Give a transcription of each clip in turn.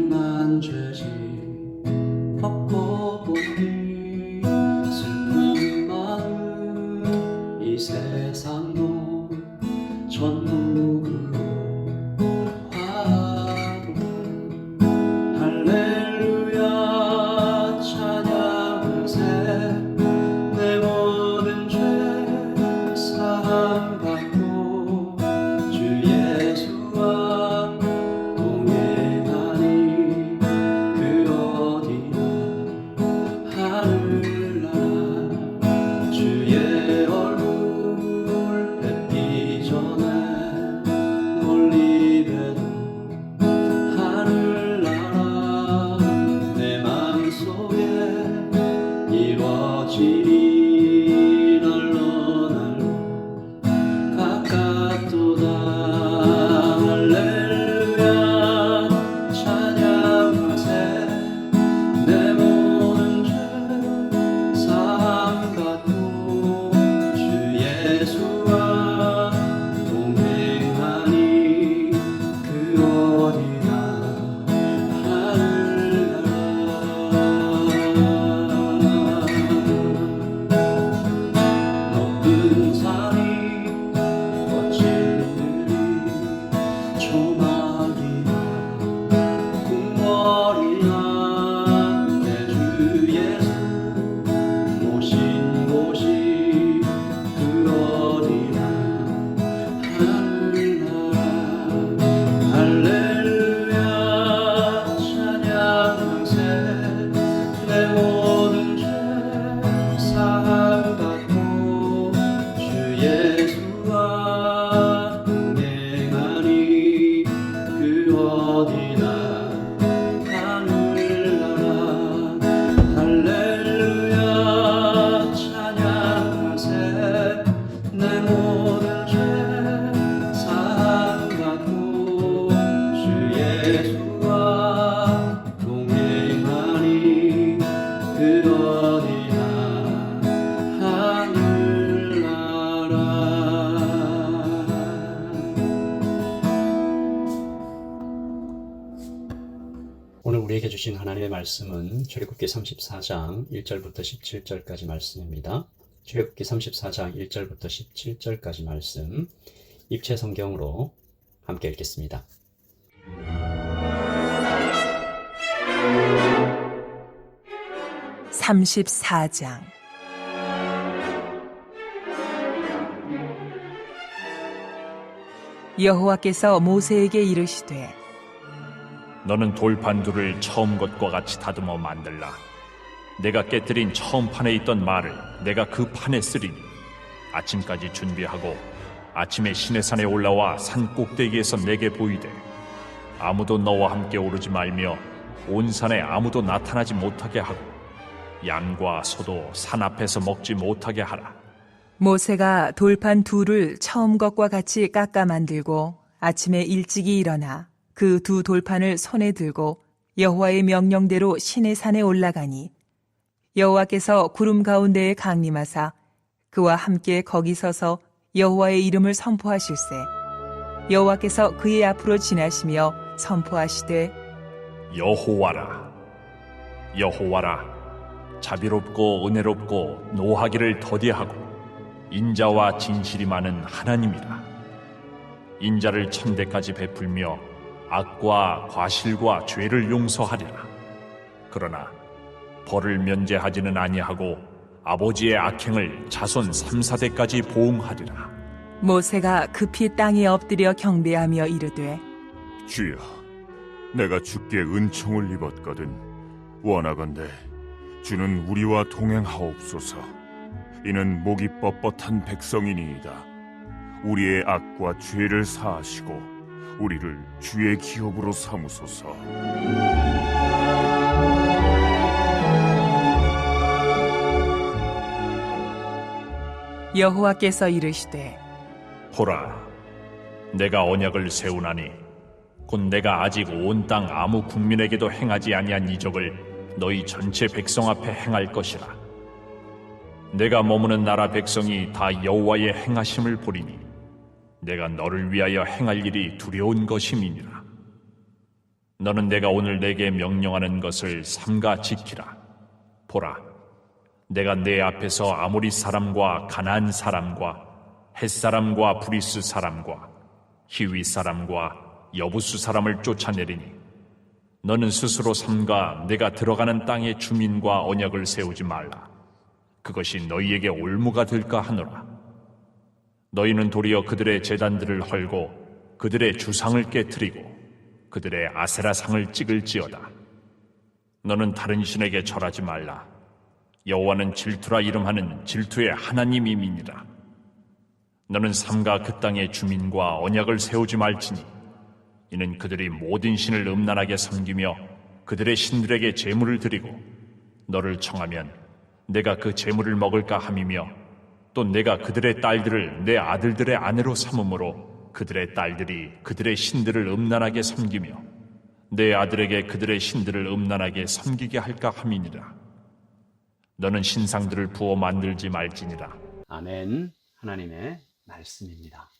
충만 죄지 벗고 보니 슬픈 마음 이 세상도 전무으로 화도 할렐루야 찬양하세 내 모든 죄 사함 받고 주 예수와 동행하니 그 어디나 하늘나라 주의 얼굴 뵙기 전에 멀리 봬도 하늘나라 내 마음속에 이루어지니 날로 날로 가깝도다 할렐루야 찬양하세 내 모든 죄 사함 받고 주 예수와 동행하니 그 어디나 하늘나라 높은 산이 멋진 들이 조막이나 궁궐이나 내 주 예수 모신 곳이 그 어디나 하늘나라 할렐루야 찬양하세 내 모든 죄 사함 받고 주 예수와 동행하니 그 어디나 하늘나라 할렐루야 찬양하세 내 모든 죄 사함 받고 주 예수와 동행하니 그 어디나 하늘나라. 오늘 우리에게 주신 하나님의 말씀은 출애굽기 34장 1절부터 17절까지 말씀입니다. 출애굽기 34장 1절부터 17절까지 말씀 입체 성경으로 함께 읽겠습니다. (34장) 여호와께서 모세에게 이르시되 너는 돌판두를 처음 것과 같이 다듬어 만들라. 내가 깨뜨린 처음 판에 있던 말을 내가 그 판에 쓰리니 아침까지 준비하고 아침에 시내산에 올라와 산 꼭대기에서 내게 보이되 아무도 너와 함께 오르지 말며 온 산에 아무도 나타나지 못하게 하고 양과 소도 산 앞에서 먹지 못하게 하라. 모세가 돌판 둘을 처음 것과 같이 깎아 만들고 아침에 일찍이 일어나 그 두 돌판을 손에 들고 여호와의 명령대로 시내산에 올라가니 여호와께서 구름 가운데에 강림하사 그와 함께 거기 서서 여호와의 이름을 선포하실세 여호와께서 그의 앞으로 지나시며 선포하시되 여호와라, 여호와라, 자비롭고 은혜롭고 노하기를 더디하고 인자와 진실이 많은 하나님이라. 인자를 천대까지 베풀며 악과 과실과 죄를 용서하리라. 그러나 벌을 면제하지는 아니하고 아버지의 악행을 자손 3, 4대까지 보응하리라. 모세가 급히 땅에 엎드려 경배하며 이르되 주여, 내가 주께 은총을 입었거든 원하건대 주는 우리와 동행하옵소서. 이는 목이 뻣뻣한 백성이니이다. 우리의 악과 죄를 사하시고 우리를 주의 기업으로 삼으소서. 여호와께서 이르시되 보라, 내가 언약을 세우나니 곧 내가 아직 온 땅 아무 국민에게도 행하지 아니한 이적을 너희 전체 백성 앞에 행할 것이라. 내가 머무는 나라 백성이 다 여호와의 행하심을 보리니 내가 너를 위하여 행할 일이 두려운 것임이니라. 너는 내가 오늘 내게 명령하는 것을 삼가 지키라. 보라, 내가 내 앞에서 아모리 사람과 가나안 사람과 헷 사람과 브리스 사람과 히위 사람과 여부수 사람을 쫓아내리니 너는 스스로 삼가 내가 들어가는 땅의 주민과 언약을 세우지 말라. 그것이 너희에게 올무가 될까 하노라. 너희는 도리어 그들의 제단들을 헐고 그들의 주상을 깨뜨리고 그들의 아세라상을 찍을지어다. 너는 다른 신에게 절하지 말라. 여호와는 질투라 이름하는 질투의 하나님임이니라. 너는 삼가 그 땅의 주민과 언약을 세우지 말지니 이는 그들이 모든 신을 음란하게 섬기며 그들의 신들에게 제물을 드리고 너를 청하면 내가 그 제물을 먹을까 함이며 또 내가 그들의 딸들을 내 아들들의 아내로 삼음으로 그들의 딸들이 그들의 신들을 음란하게 섬기며 내 아들에게 그들의 신들을 음란하게 섬기게 할까 함이니라. 너는 신상들을 부어 만들지 말지니라. 아멘. 하나님의 말씀입니다.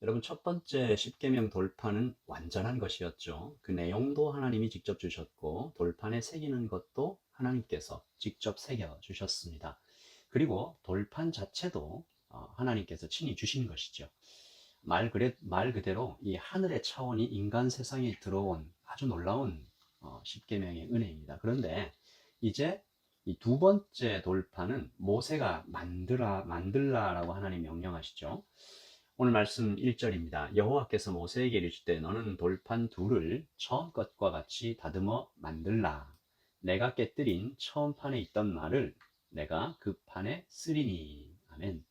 여러분, 첫 번째 십계명 돌판은 완전한 것이었죠. 그 내용도 하나님이 직접 주셨고 돌판에 새기는 것도 하나님께서 직접 새겨 주셨습니다. 그리고 돌판 자체도 하나님께서 친히 주신 것이죠. 말 그대로 이 하늘의 차원이 인간 세상에 들어온 아주 놀라운 십계명의 은혜입니다. 그런데 이제 이 두 번째 돌판은 모세가 만들라라고 하나님 명령하시죠. 오늘 말씀 1절입니다. 여호와께서 모세에게 이르시되 너는 돌판 둘을 처음 것과 같이 다듬어 만들라. 내가 깨뜨린 처음 판에 있던 말을 내가 그 판에 쓰리니. 아멘.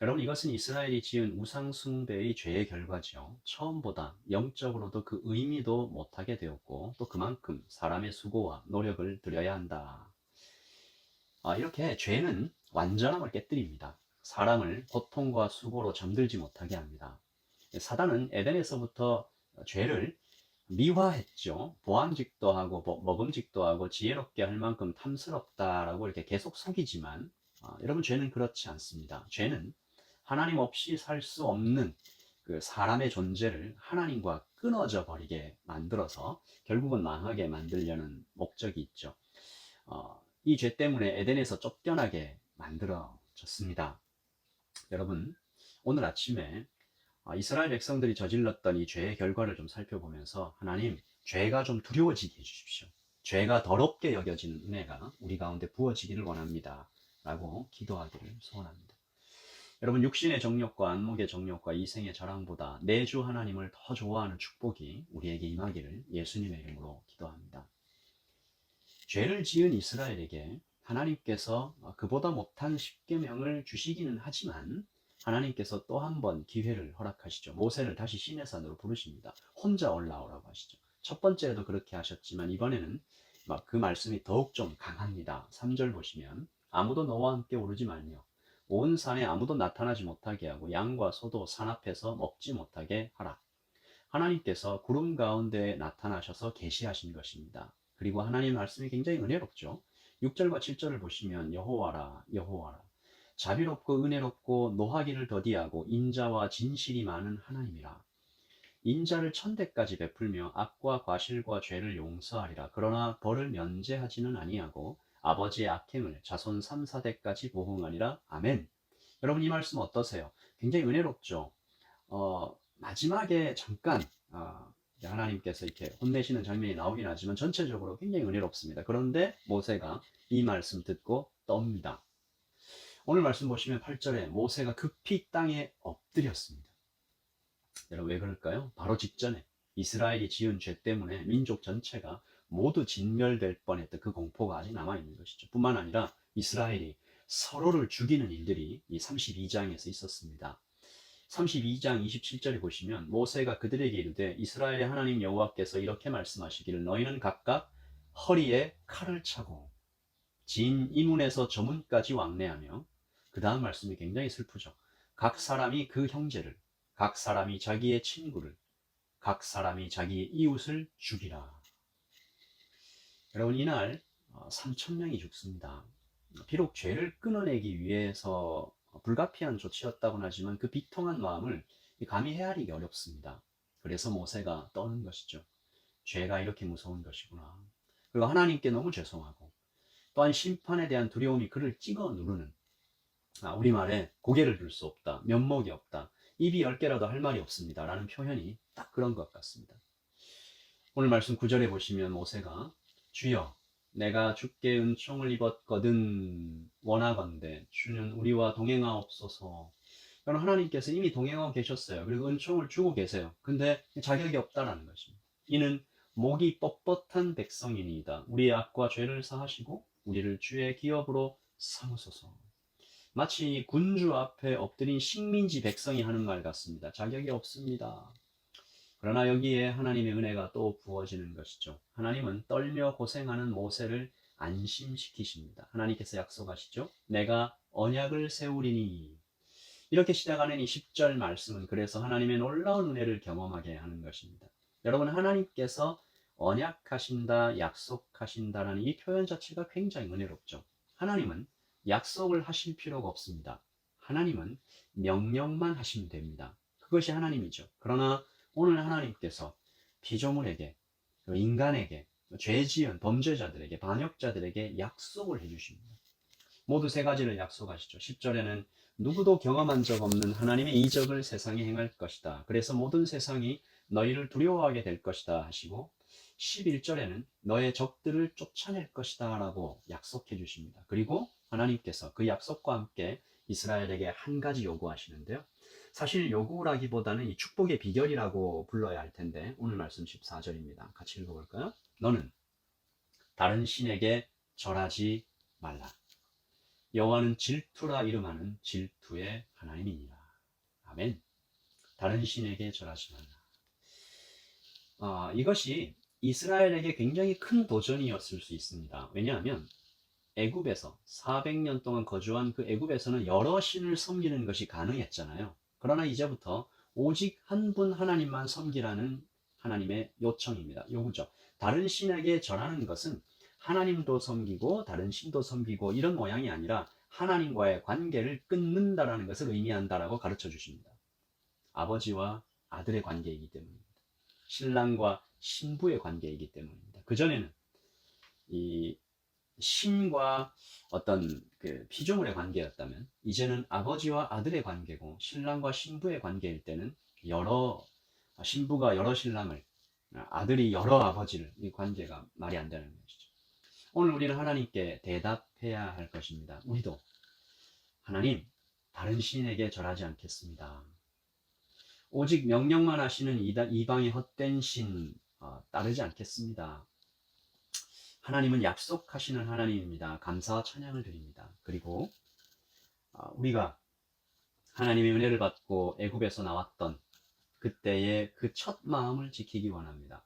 여러분, 이것은 이스라엘이 지은 우상 숭배의 죄의 결과죠. 처음보다 영적으로도 그 의미도 못하게 되었고 또 그만큼 사람의 수고와 노력을 들여야 한다. 이렇게 죄는 완전함을 깨뜨립니다. 사람을 고통과 수고로 잠들지 못하게 합니다. 사단은 에덴에서부터 죄를 미화했죠. 보암직도 하고 먹음직도 하고 지혜롭게 할 만큼 탐스럽다라고 이렇게 계속 속이지만 여러분, 죄는 그렇지 않습니다. 죄는 하나님 없이 살 수 없는 그 사람의 존재를 하나님과 끊어져 버리게 만들어서 결국은 망하게 만들려는 목적이 있죠. 이 죄 때문에 에덴에서 쫓겨나게 만들어졌습니다. 여러분, 오늘 아침에 이스라엘 백성들이 저질렀던 이 죄의 결과를 좀 살펴보면서 하나님, 죄가 좀 두려워지게 해주십시오. 죄가 더럽게 여겨지는 은혜가 우리 가운데 부어지기를 원합니다. 라고 기도하기를 소원합니다. 여러분, 육신의 정욕과 안목의 정욕과 이생의 자랑보다 내 주 하나님을 더 좋아하는 축복이 우리에게 임하기를 예수님의 이름으로 기도합니다. 죄를 지은 이스라엘에게 하나님께서 그보다 못한 십계명을 주시기는 하지만 하나님께서 또 한 번 기회를 허락하시죠. 모세를 다시 시내산으로 부르십니다. 혼자 올라오라고 하시죠. 첫 번째에도 그렇게 하셨지만 이번에는 그 말씀이 더욱 좀 강합니다. 3절 보시면 아무도 너와 함께 오르지 말며 온 산에 아무도 나타나지 못하게 하고 양과 소도 산 앞에서 먹지 못하게 하라. 하나님께서 구름 가운데 나타나셔서 계시하신 것입니다. 그리고 하나님 말씀이 굉장히 은혜롭죠. 6절과 7절을 보시면 여호와라 여호와라 자비롭고 은혜롭고 노하기를 더디하고 인자와 진실이 많은 하나님이라. 인자를 천대까지 베풀며 악과 과실과 죄를 용서하리라. 그러나 벌을 면제하지는 아니하고 아버지의 악행을 자손 3, 4대까지 보응하리라. 아멘. 여러분, 이 말씀 어떠세요? 굉장히 은혜롭죠. 마지막에 잠깐 하나님께서 이렇게 혼내시는 장면이 나오긴 하지만 전체적으로 굉장히 은혜롭습니다. 그런데 모세가 이 말씀 듣고 떱니다. 오늘 말씀 보시면 8절에 모세가 급히 땅에 엎드렸습니다. 여러분, 왜 그럴까요? 바로 직전에 이스라엘이 지은 죄 때문에 민족 전체가 모두 진멸될 뻔했던 그 공포가 아직 남아있는 것이죠. 뿐만 아니라 이스라엘이 서로를 죽이는 일들이 이 32장에서 있었습니다. 32장 27절에 보시면 모세가 그들에게 이르되 이스라엘의 하나님 여호와께서 이렇게 말씀하시기를 너희는 각각 허리에 칼을 차고 진 이문에서 저문까지 왕래하며, 그 다음 말씀이 굉장히 슬프죠. 각 사람이 그 형제를, 각 사람이 자기의 친구를, 각 사람이 자기의 이웃을 죽이라. 여러분, 이날 3,000명이 죽습니다. 비록 죄를 끊어내기 위해서 불가피한 조치였다고는 하지만 그 비통한 마음을 감히 헤아리기 어렵습니다. 그래서 모세가 떠는 것이죠. 죄가 이렇게 무서운 것이구나. 그리고 하나님께 너무 죄송하고, 또한 심판에 대한 두려움이 그를 찍어 누르는, 우리말에 고개를 들 수 없다, 면목이 없다, 입이 10개라도 할 말이 없습니다 라는 표현이 딱 그런 것 같습니다. 오늘 말씀 9절에 보시면 모세가 주여 내가 주께 은총을 입었거든 원하건대 주는 우리와 동행하옵소서. 여러분, 하나님께서 이미 동행하고 계셨어요. 그리고 은총을 주고 계세요. 근데 자격이 없다라는 것입니다. 이는 목이 뻣뻣한 백성이니이다. 우리의 악과 죄를 사하시고 우리를 주의 기업으로 삼으소서. 마치 군주 앞에 엎드린 식민지 백성이 하는 말 같습니다. 자격이 없습니다. 그러나 여기에 하나님의 은혜가 또 부어지는 것이죠. 하나님은 떨며 고생하는 모세를 안심시키십니다. 하나님께서 약속하시죠. 내가 언약을 세우리니. 이렇게 시작하는 이 10절 말씀은 그래서 하나님의 놀라운 은혜를 경험하게 하는 것입니다. 여러분, 하나님께서 언약하신다, 약속하신다라는 이 표현 자체가 굉장히 은혜롭죠. 하나님은 약속을 하실 필요가 없습니다. 하나님은 명령만 하시면 됩니다. 그것이 하나님이죠. 그러나 오늘 하나님께서 피조물에게, 인간에게, 죄 지은 범죄자들에게, 반역자들에게 약속을 해주십니다. 모두 세 가지를 약속하시죠. 10절에는 누구도 경험한 적 없는 하나님의 이적을 세상에 행할 것이다. 그래서 모든 세상이 너희를 두려워하게 될 것이다 하시고, 11절에는 너의 적들을 쫓아낼 것이다 라고 약속해 주십니다. 그리고 하나님께서 그 약속과 함께 이스라엘에게 한 가지 요구하시는데요. 사실 요구라기보다는 이 축복의 비결이라고 불러야 할 텐데, 오늘 말씀 14절입니다. 같이 읽어볼까요? 너는 다른 신에게 절하지 말라. 여호와는 질투라 이름하는 질투의 하나님이니라. 아멘. 다른 신에게 절하지 말라. 이것이 이스라엘에게 굉장히 큰 도전이었을 수 있습니다. 왜냐하면 애굽에서 400년 동안 거주한 그 애굽에서는 여러 신을 섬기는 것이 가능했잖아요. 그러나 이제부터 오직 한 분 하나님만 섬기라는 하나님의 요청입니다. 요구죠. 다른 신에게 절하는 것은 하나님도 섬기고 다른 신도 섬기고 이런 모양이 아니라 하나님과의 관계를 끊는다라는 것을 의미한다라고 가르쳐 주십니다. 아버지와 아들의 관계이기 때문입니다. 신랑과 신부의 관계이기 때문입니다. 그전에는 이 신과 어떤 그 피조물의 관계였다면 이제는 아버지와 아들의 관계고 신랑과 신부의 관계일 때는 신부가 여러 신랑을 아들이 여러 아버지를 이 관계가 말이 안 되는 것이죠. 오늘 우리는 하나님께 대답해야 할 것입니다. 우리도 하나님 다른 신에게 절하지 않겠습니다. 오직 명령만 하시는 이방의 헛된 신 따르지 않겠습니다. 하나님은 약속하시는 하나님입니다. 감사와 찬양을 드립니다. 그리고 우리가 하나님의 은혜를 받고 애굽에서 나왔던 그때의 그 첫 마음을 지키기 원합니다.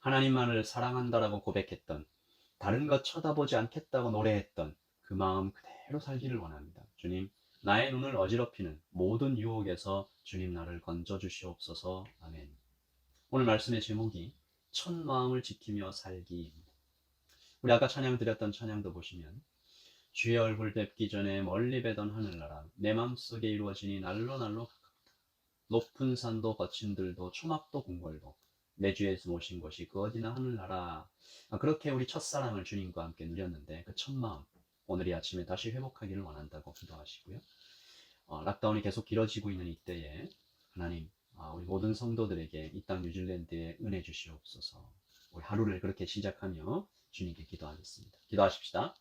하나님만을 사랑한다라고 고백했던, 다른 것 쳐다보지 않겠다고 노래했던 그 마음 그대로 살기를 원합니다. 주님, 나의 눈을 어지럽히는 모든 유혹에서 주님 나를 건져 주시옵소서. 아멘. 오늘 말씀의 제목이 첫 마음을 지키며 살기입니다. 우리 아까 찬양 드렸던 찬양도 보시면 주의 얼굴 뵙기 전에 멀리 배던 하늘나라 내 맘속에 이루어지니 날로 날로 가깝다. 높은 산도 거친 들도 초막도 궁궐도 내 주에서 모신 곳이 그 어디나 하늘나라. 그렇게 우리 첫사랑을 주님과 함께 누렸는데 그 첫 마음 오늘 이 아침에 다시 회복하기를 원한다고 기도하시고요. 락다운이 계속 길어지고 있는 이때에 하나님 우리 모든 성도들에게 이 땅 뉴질랜드에 은혜 주시옵소서. 우리 하루를 그렇게 시작하며 주님께 기도하겠습니다. 기도하십시다.